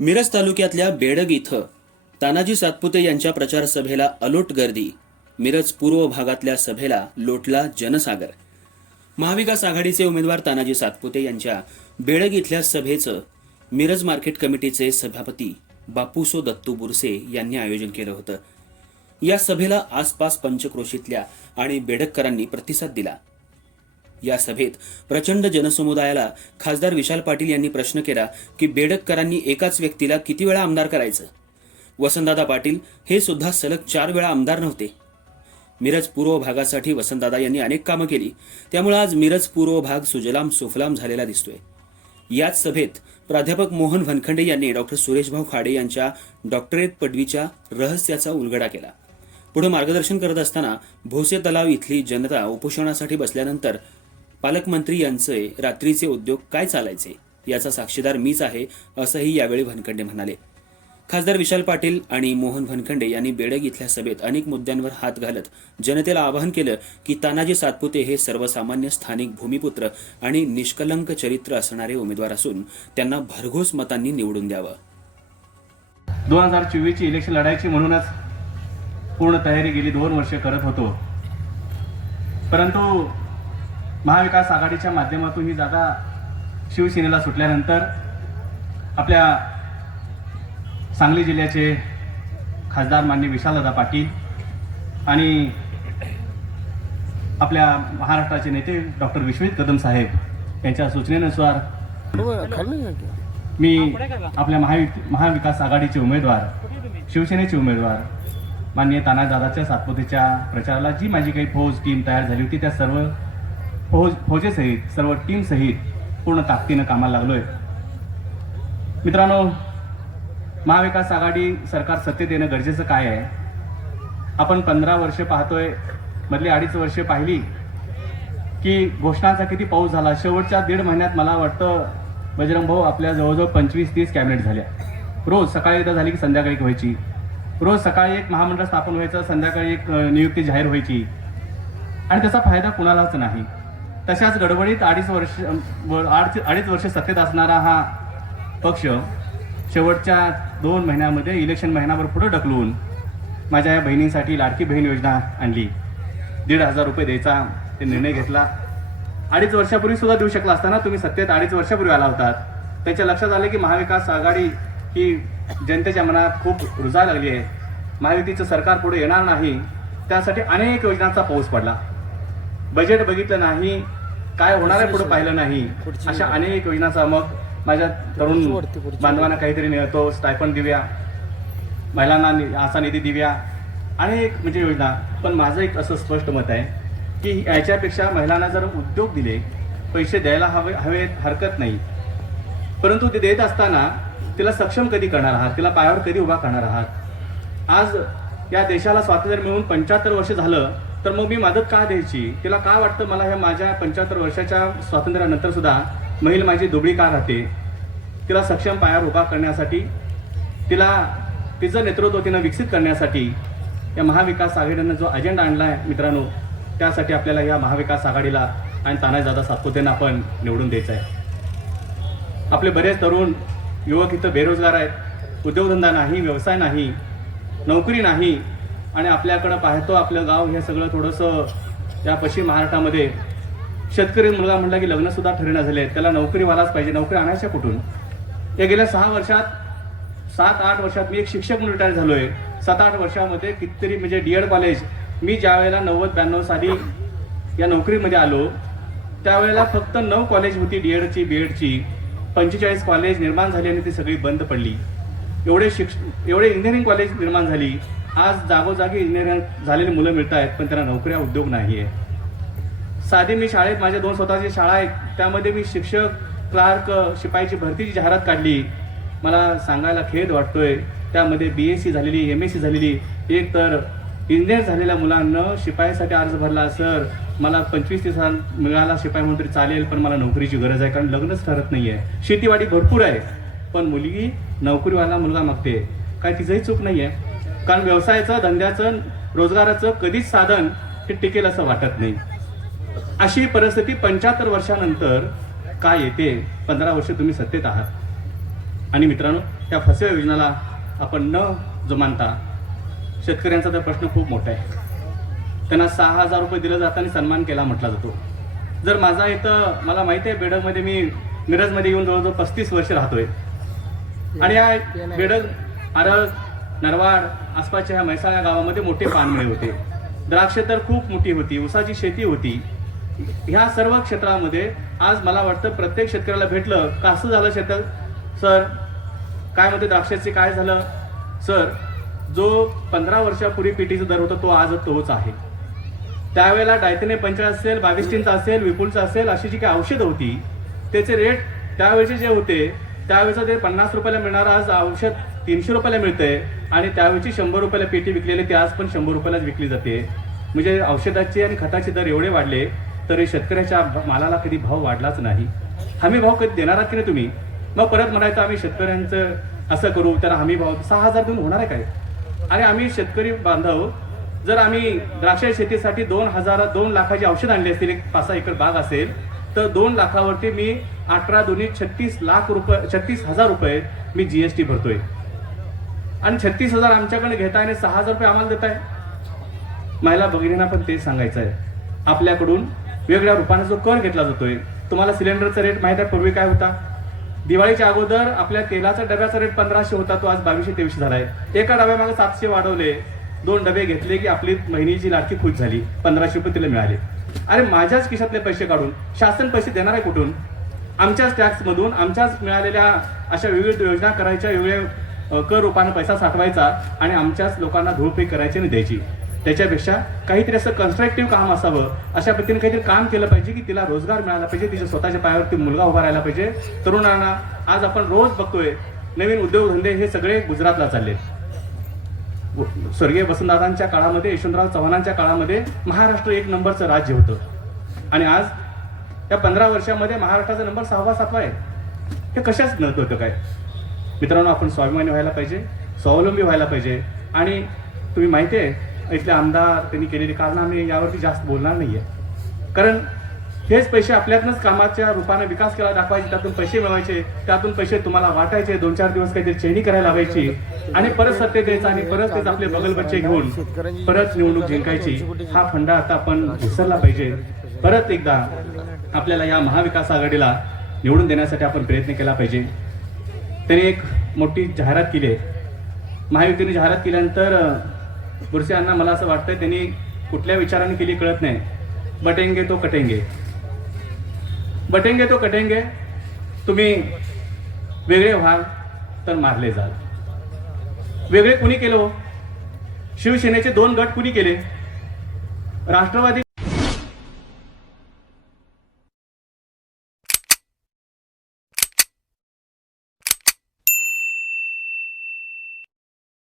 मिरज तालुक्यातल्या बेडग इथं तानाजी सातपुते यांच्या प्रचार सभेला अलोट गर्दी. मिरज पूर्व भागातल्या सभेला लोटला जनसागर. महाविकास आघाडीचे उमेदवार तानाजी सातपुते यांच्या बेडग इथल्या सभेचं मिरज मार्केट कमिटीचे सभापती बापूसो दत्तू बुरसे यांनी आयोजन केलं होतं. या सभेला आसपास पंचक्रोशीतल्या आणि बेडगकरांनी प्रतिसाद दिला. या सभेत प्रचंड जनसमुदायाला खासदार विशाल पाटील यांनी प्रश्न केला की बेडगकरांनी एकाच व्यक्तीला किती वेळा आमदार करायचं. वसंतदादा पाटील हे सुद्धा सलग 4 वेळा आमदार नव्हते. मिरज पूर्व भागासाठी वसंतदादा यांनी अनेक कामं केली, त्यामुळे आज मिरज पूर्व भाग सुजलाम सुफलाम झालेला दिसतोय. याच सभेत प्राध्यापक मोहन वनखंडे यांनी डॉक्टर सुरेशभाऊ खाडे यांच्या डॉक्टरेट पदवीच्या रहस्याचा उलगडा केला. पुढे मार्गदर्शन करत असताना भोसे तलाव इथली जनता उपोषणासाठी बसल्यानंतर पालकमंत्री यांचे रात्रीचे उद्योग काय चालायचे याचा साक्षीदार मीच आहे, असंही यावेळी वनखंडे म्हणाले. खासदार विशाल पाटील आणि मोहन वनखंडे यांनी बेडग इथल्या सभेत अनेक मुद्द्यांवर हात घालत जनतेला आवाहन केलं की तानाजी सातपुते हे सर्वसामान्य स्थानिक भूमिपुत्र आणि निष्कलंक चरित्र असणारे उमेदवार असून त्यांना भरघोस मतांनी निवडून द्यावं. 2024ची इलेक्शन लढायची म्हणूनच पूर्ण तयारी गेली 2 वर्ष करत होतो, परंतु महाविकास आघाडीच्या माध्यमातून ही जागा शिवसेनेला सुटल्यानंतर आपल्या सांगली जिल्ह्याचे खासदार माननीय विशालदादा पाटील आणि आपल्या महाराष्ट्राचे नेते डॉक्टर विश्वजित कदम साहेब यांच्या सूचनेनुसार मी आपल्या महाविकास आघाडीचे उमेदवार, शिवसेनेचे उमेदवार माननीय तानाजीदादाच्या सातपुतेच्या प्रचाराला जी माझी काही फौज टीम तयार झाली होती, त्या सर्व फौजेसहित, सर्व टीमसहित पूर्ण ताकदीनं कामाला लागलोय. मित्रांनो, महाविकास आघाडी सरकार सत्तेत येणं गरजेचं काय आहे? आपण 15 वर्ष पाहतोय, मधली 2.5 वर्षे पाहिली की घोषणाचा किती पाऊस झाला. शेवटच्या 1.5 महिन्यात मला वाटतं बजरंग भाऊ आपल्या जवळजवळ 25-30 कॅबिनेट झाल्या. रोज सकाळी एकदा झाली की संध्याकाळी एक व्हायची, रोज सकाळी एक महामंडळ स्थापन व्हायचं, संध्याकाळी एक नियुक्ती जाहीर व्हायची आणि त्याचा फायदा कुणालाच नाही. तशाच गडबडीत 2.5 वर्ष सत्तेत असणारा हा पक्ष शेवटच्या 2 महिन्यामध्ये इलेक्शन महिनाभर पुढे ढकलून माझ्या या बहिणींसाठी लाडकी बहीण योजना आणली. 1,500 रुपये द्यायचा ते निर्णय घेतला. 2.5 वर्षापूर्वी सुद्धा देऊ शकला असताना, तुम्ही सत्तेत 2.5 वर्षापूर्वी आला होतात. त्याच्या लक्षात आले की महाविकास आघाडी ही जनतेच्या मनात खूप रुजायला लागली आहे, महायुतीचं सरकार पुढे येणार नाही. त्यासाठी अनेक योजनांचा पाऊस पडला. बजेट बघितलं नाही, काय होणार आहे पुढे पाहिलं नाही. अशा अनेक योजनांचा मग माझ्या तरुण बांधवांना काहीतरी मिळतो, स्टायपंड देऊया, महिलांना असा निधी देऊया, अनेक म्हणजे योजना. पण माझं एक असं स्पष्ट मत आहे की याच्यापेक्षा महिलांना जर उद्योग दिले, पैसे द्यायला हवेत, हरकत नाही, परंतु ते देत असताना तिला सक्षम कधी करणार आहात, तिला पायावर कधी उभा करणार आहात. आज या देशाला स्वातंत्र्य मिळून 75 वर्ष झालं, तर मग मी मदत का द्यायची? तिला काय वाटतं मला ह्या माझ्या 75 वर्षाच्या स्वातंत्र्यानंतर सुद्धा महिला माझी दुबळी का राहते? तिला सक्षम पायावर उभा करण्यासाठी, तिला तिचं नेतृत्व तिनं विकसित करण्यासाठी या महाविकास आघाडीनं जो अजेंडा आणला आहे मित्रांनो, त्यासाठी आपल्याला या महाविकास आघाडीला आणि तानाजीदादा सातपुतेंना आपण निवडून द्यायचं आहे. आपले बरेच तरुण युवक इथं बेरोजगार आहेत, उद्योगधंदा नाही, व्यवसाय नाही, नोकरी नाही. आणि आपल्याकडं पाहतो आपलं गाव हे सगळं थोडंसं या पश्चिम महाराष्ट्रामध्ये शेतकरी मुलगा म्हटला की लग्नसुद्धा ठरेना झाले, त्याला नोकरीवालाच पाहिजे. नोकरी आणायच्या कुठून? या गेल्या 6 वर्षात, 7-8 वर्षात मी एक शिक्षक म्हणून रिटायर झालोय. 7-8 वर्षामध्ये कितीतरी म्हणजे DED कॉलेज, मी ज्या वेळेला 90-92 साली या नोकरीमध्ये आलो त्यावेळेला फक्त 9 कॉलेज होती DEDची, BEDची. 45 कॉलेज निर्माण झाली आणि ती सगळी बंद पडली. एवढे इंजिनिअरिंग कॉलेज निर्माण झाली. आज जागोजागी इंजिनिअरिंग झालेली मुलं मिळत आहेत, पण त्यांना नोकऱ्या, उद्योग नाही आहे. साधी मी शाळेत माझ्या 2 स्वतःची शाळा आहेत, त्यामध्ये मी शिक्षक, क्लार्क, शिपाईची भरतीची जाहिरात काढली. मला सांगायला खेद वाटतोय, त्यामध्ये BSc झालेली, MSc झालेली, एक तर इंजिनियर झालेल्या मुलांना शिपाईसाठी अर्ज भरला. सर मला 25-30 मिळाला शिपाई म्हणून तरी चालेल, पण मला नोकरीची गरज आहे, कारण लग्नच ठरत नाही आहे. शेतीवाडी भरपूर आहे, पण मुलगी नोकरीवाला मुलगा मागते. काय तिचंही चूक नाही आहे, कारण व्यवसायाचं, धंद्याचं, रोजगाराचं कधीच साधन हे टिकेल असं वाटत नाही. अशी परिस्थिती 75 वर्षानंतर काय येते? 15 वर्ष तुम्ही सत्तेत आहात आणि मित्रांनो, त्या फसव्या योजनाला आपण न जुमानता शेतकऱ्यांचा तर प्रश्न खूप मोठा आहे. त्यांना 6,000 रुपये दिलं जातं आणि सन्मान केला म्हटला जातो. जर माझा इथं, मला माहिती आहे बेडगमध्ये, मी मिरजमध्ये येऊन जवळजवळ 35 वर्ष राहतोय आणि या बेडग, आरग, नरवाड आसपासच्या ह्या म्हैसाळ गावामध्ये मोठे पानमळे होते, द्राक्ष तर खूप मोठी होती, ऊसाची शेती होती. ह्या सर्व क्षेत्रामध्ये आज मला वाटतं प्रत्येक शेतकऱ्याला भेटलं का असं झालं शेतात, सर काय म्हणते द्राक्षाचे काय झालं सर, जो 15 वर्षापूर्वी पेटीचा दर होता तो आज तोच आहे. त्यावेळेला डायथेने 45 असेल, 22 असेल, विपुलचं असेल, अशी जी काही औषधं होती त्याचे रेट त्यावेळेचे जे होते त्यावेळेचं ते 50 रुपयाला मिळणारं आज औषध 300 रुपयाला मिळतंय आणि त्यावेळेची 100 रुपयाला पेटी विकलेली ती आज पण 100 रुपयालाच विकली जाते. म्हणजे औषधाचे आणि खताचे दर एवढे वाढले तरी शेतकऱ्याच्या मालाला कधी भाव वाढलाच नाही. हमी भाव कधी देणार आहात की नाही तुम्ही? मग परत म्हणायचं आम्ही शेतकऱ्यांचं असं करू, तर हमी भाव 6,000 देऊन होणार आहे काय? आणि आम्ही शेतकरी बांधव जर आम्ही द्राक्ष शेतीसाठी 2 लाखाची औषध आणली असतील, एक 5-6 एकर बाग असेल तर 2 लाखावरती मी 18 दुनी 36,000 रुपये मी GST भरतोय आणि 36,000 आमच्याकडे घेताय आणि 6,000 रुपये आम्हाला देताय. महिला भगिनींना पण तेच सांगायचं आहे, आपल्याकडून वेगळ्या रूपाने जो कर घेतला जातोय. तुम्हाला सिलेंडरचा रेट माहित आहे पूर्वी काय होता? दिवाळीच्या अगोदर आपल्या तेलाचा डब्याचा रेट 1500 होता, तो आज 2200-2300 झालाय. एका डब्यामागे 700 वाढवले, 2 डबे घेतले की आपली महिन्याची लाडकी खुश झाली, 1500 रुपये तिला मिळाले. अरे माझ्याच खिशातले पैसे काढून शासन पैसे देणार आहे कुठून? आमच्याच टॅक्समधून, आमच्याच मिळालेल्या अशा विविध योजना करायच्या, वेगळ्या कर रूपाने पैसा साठवायचा आणि आमच्याच लोकांना धूळफेक करायची आणि द्यायची. त्याच्यापेक्षा काहीतरी असं कन्स्ट्रक्टिव्ह काम असावं, अशा पद्धतीने काहीतरी काम केलं पाहिजे की तिला रोजगार मिळाला पाहिजे, तिच्या स्वतःच्या पायावरती मुलगा उभा राहायला पाहिजे. तरुणांना आज आपण रोज बघतोय नवीन उद्योगधंदे हे सगळे गुजरातला चालले. स्वर्गीय वसंतदादांच्या काळामध्ये, यशवंतराव चव्हाणांच्या काळामध्ये महाराष्ट्र 1 नंबरचं राज्य होतं आणि आज या 15 वर्षामध्ये महाराष्ट्राचा नंबर 6वा-7वा आहे. हे कशाच नव्हतं होतं काय? मित्रांनो, आपण स्वाभिमानी व्हायला पाहिजे, स्वावलंबी व्हायला पाहिजे. आणि तुम्ही माहिती आहे इथले आमदार त्यांनी केलेली कारणं, आम्ही यावरती जास्त बोलणार नाहीये, कारण हेच पैसे आपल्यातनंच कामाच्या रूपाने विकास केला दाखवायचे, त्यातून पैसे मिळवायचे, त्यातून पैसे तुम्हाला वाटायचे, 2-4 दिवस काहीतरी चैनी करायला लावायची आणि परत सत्तेत द्यायचं आणि परत तेच आपले बगलबच्चे घेऊन परत निवडणूक जिंकायची. हा फंडा आता आपण विसरला पाहिजे. परत एकदा आपल्याला या महाविकास आघाडीला निवडून देण्यासाठी आपण प्रयत्न केला पाहिजे. त्यांनी एक मोठी जाहिरात केली आहे. महायुतीने जाहिरात केल्यानंतर बुरसे यांना मला असं वाटतंय त्यांनी कुठल्या विचाराने केली कळत नाही. बटेंगे तो कटेंगे, बटेंगे तो कटेंगे. तुम्ही वेगळे व्हाल तर मारले जाल. वेगळे कुणी केलं? शिवसेनेचे 2 गट कुणी केले? राष्ट्रवादी